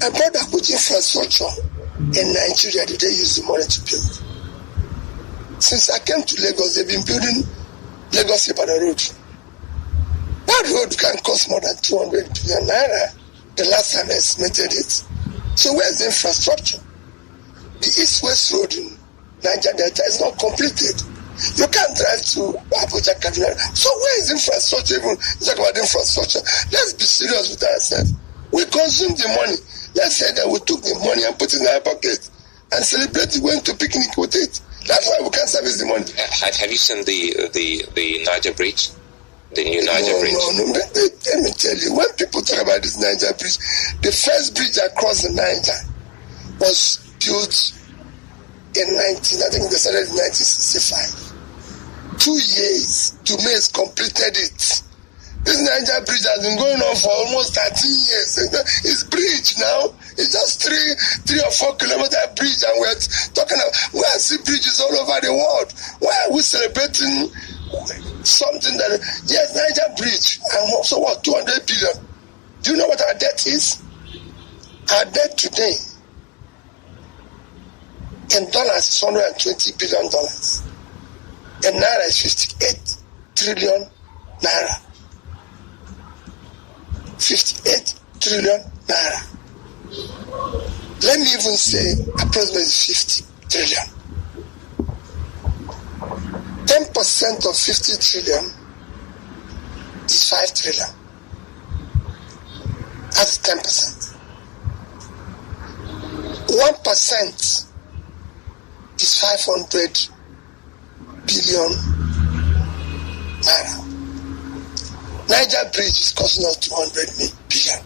My brother, which infrastructure in Nigeria did they use the money to build? Since I came to Lagos, they've been building Lagos-Ibadan road. That road can cost more than 200 billion naira. The last time I estimated it. So where's the infrastructure? The East-West Road in Nigeria Delta is not completed. You can't drive to Abuja, Kaduna. So where is infrastructure even? Talk about infrastructure. Let's be serious with ourselves. We consume the money. Let's say that we took the money and put it in our pocket and celebrated going to picnic with it. That's why we can't service the money. Have you seen the Niger Bridge? The new Niger Bridge? No. Let me tell you, when people talk about this Niger Bridge, the first bridge across the Niger was built in I think they started in 1965. 2 years, Dumas completed it. This Niger Bridge has been going on for almost 13 years. It's bridge now. It's just 3 or 4 kilometer bridge, and we're talking about, we see bridges all over the world. Why are we celebrating something that, yes, Niger Bridge, and so what, 200 billion? Do you know what our debt is? Our debt today in dollars is $120 billion. In naira is 58 trillion naira. 58 trillion naira. Let me even say approximately 50 trillion. 10% of 50 trillion is 5 trillion. That's 10%. 1% is 500 billion naira. Niger Bridge is costing us 200 billion.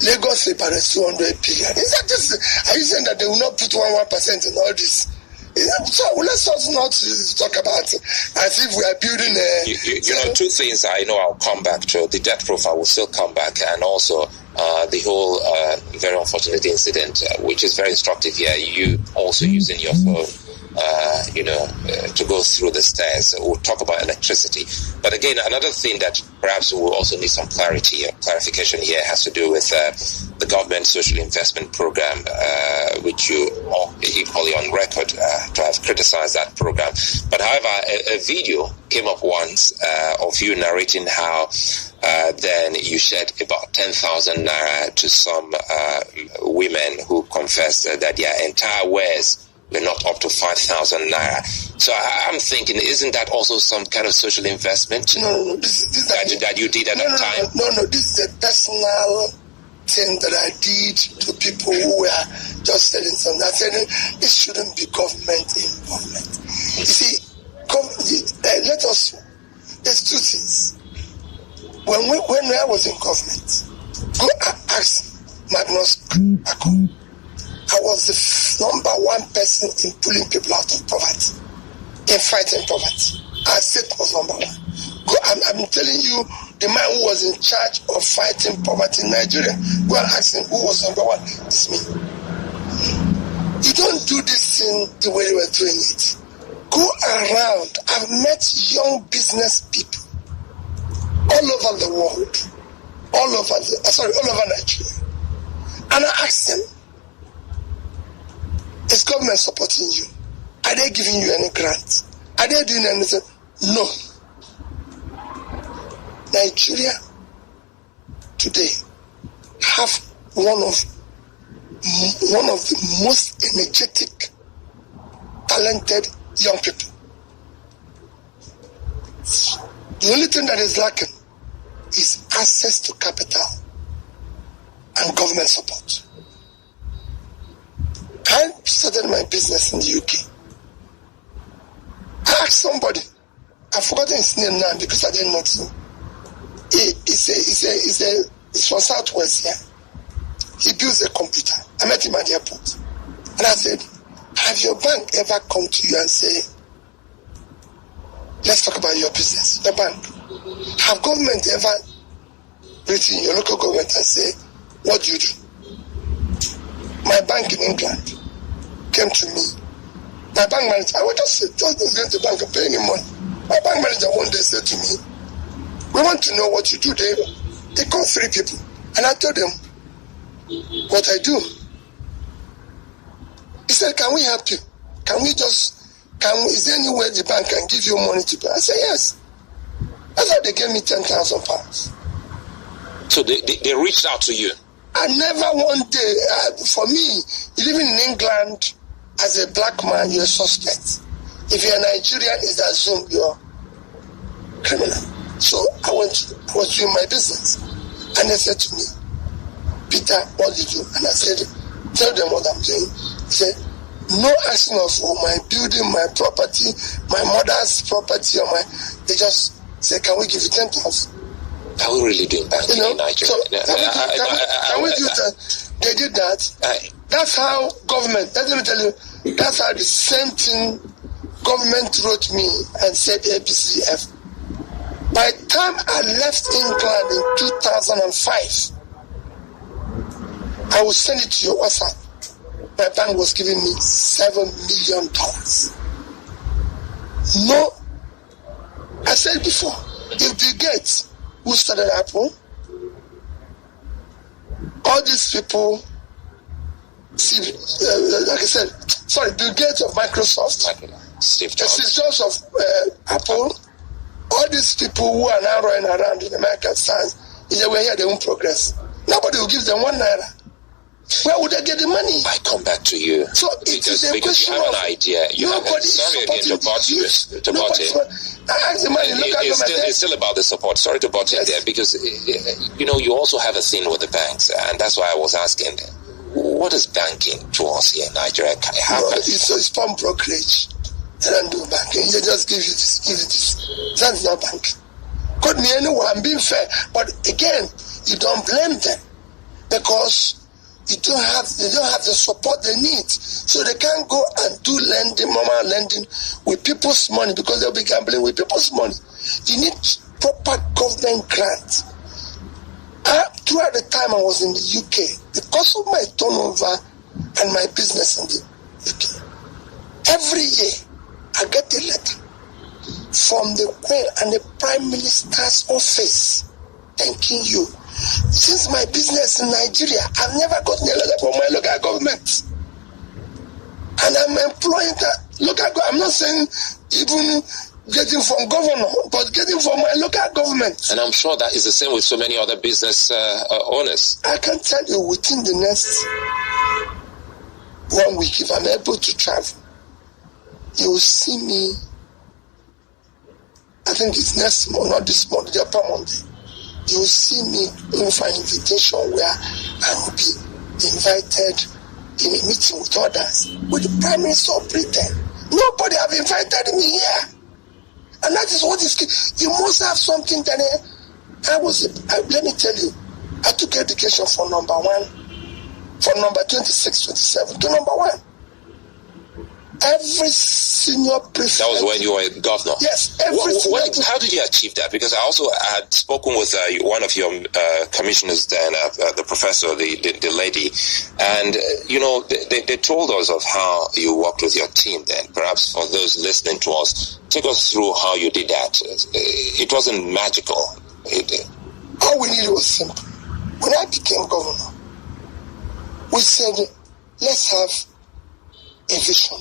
Lagos Ibadan is 200 billion. Is that just, are you saying that they will not put 1% in all this? So let's also not talk about it as if we are building a... You know, two things I know I'll come back to. The debt profile will still come back, and also the whole very unfortunate incident, which is very instructive here. You also using your phone, to go through the stairs. We'll talk about electricity. But again, another thing that perhaps we'll also need some clarification here has to do with the government social investment program, which you are equally on record to have criticized that program. But however, a video came up once of you narrating how then you shed about 10,000 naira to some women who confessed that their entire wares were not up to 5,000 naira. So I'm thinking, isn't that also some kind of social investment? No. This that you did at that time? No. This is a personal thing that I did to people who were just selling something. I said this shouldn't be government involvement. You see, there's two things. When I was in government, go ask Magnus Akon. I was the number one person in pulling people out of poverty, in fighting poverty. Our state was number one. I'm telling you, the man who was in charge of fighting poverty in Nigeria, go and ask him who was number one. It's me. You don't do this thing the way they were doing it. Go around. I've met young business people all over the world, all over Nigeria. And I asked them, is government supporting you? Are they giving you any grants? Are they doing anything? No. Nigeria today have one of the most energetic, talented young people. The only thing that is lacking is access to capital and government support. I started my business in the UK. I asked somebody, I've forgotten his name now because I didn't know him. It's from Southwest here. He builds a computer. I met him at the airport. And I said, have your bank ever come to you and say, let's talk about your business, the bank? Have government ever written your local government and say, what do you do? My bank in England came to me. My bank manager, I was just going to the bank and paying him money. My bank manager one day said to me, we want to know what you do there. They called 3 people. And I told them, what I do. He said, can we help you? Is there any way the bank can give you money to pay? I said, yes. That's how they gave me £10,000. So they reached out to you? I never one day, for me, living in England as a black man, you're a suspect. If you're a Nigerian, it's assumed you're criminal. So I was doing my business. And they said to me, Peter, what did you do? And I said, tell them what I'm doing. He said, no action of my building, my property, my mother's property, they just said, can we give you 10,000? Are we really doing banking in Nigeria? So can we do that? They did that. That's how government, let me tell you, that's how the same thing government wrote me and said ABCF. By the time I left England in 2005, I will send it to your WhatsApp. My bank was giving me $7 million. No, I said before, if Bill Gates, who started Apple, all these people, like I said, Bill Gates of Microsoft, Steve Jobs of Apple, all these people who are now running around in American science, if they were here, they won't progress. Nobody will give them £1. Where would they get the money? I come back to you. So because you have an idea. Sorry again to butt you. I ask the man, it's still about the support. Sorry to butt in there because, you also have a thing with the banks. And that's why I was asking, what is banking to us here in Nigeria? It's pump brokerage. They don't do banking. They just give you this. That's not banking. Could me anyway, I'm being fair. But again, you don't blame them because they don't have the support they need. So they can't go and do normal lending with people's money because they'll be gambling with people's money. You need proper government grant. Throughout the time I was in the UK, because of my turnover and my business in the UK, every year I get a letter from the Queen and the Prime Minister's office thanking you. Since my business in Nigeria, I've never gotten a letter from my local government. And I'm employing that local government. I'm not saying even getting from governor, but getting from my local government. And I'm sure that is the same with so many other business owners. I can tell you within the next 1 week, if I'm able to travel, you will see me, I think it's next month, not this month, the upper Monday. You will see me going for an invitation where I will be invited in a meeting with others, with the Prime Minister of Britain. Nobody have invited me here. And that is what is key. You must have something that let me tell you, I took education from number 26, 27 to number 1. Every senior prefect. That was when you were governor? Yes. How did you achieve that? Because I also had spoken with one of your commissioners then, the professor, the lady, and, they told us of how you worked with your team then. Perhaps for those listening to us, take us through how you did that. It wasn't magical. All we needed was simple. When I became governor, we said, let's have a vision.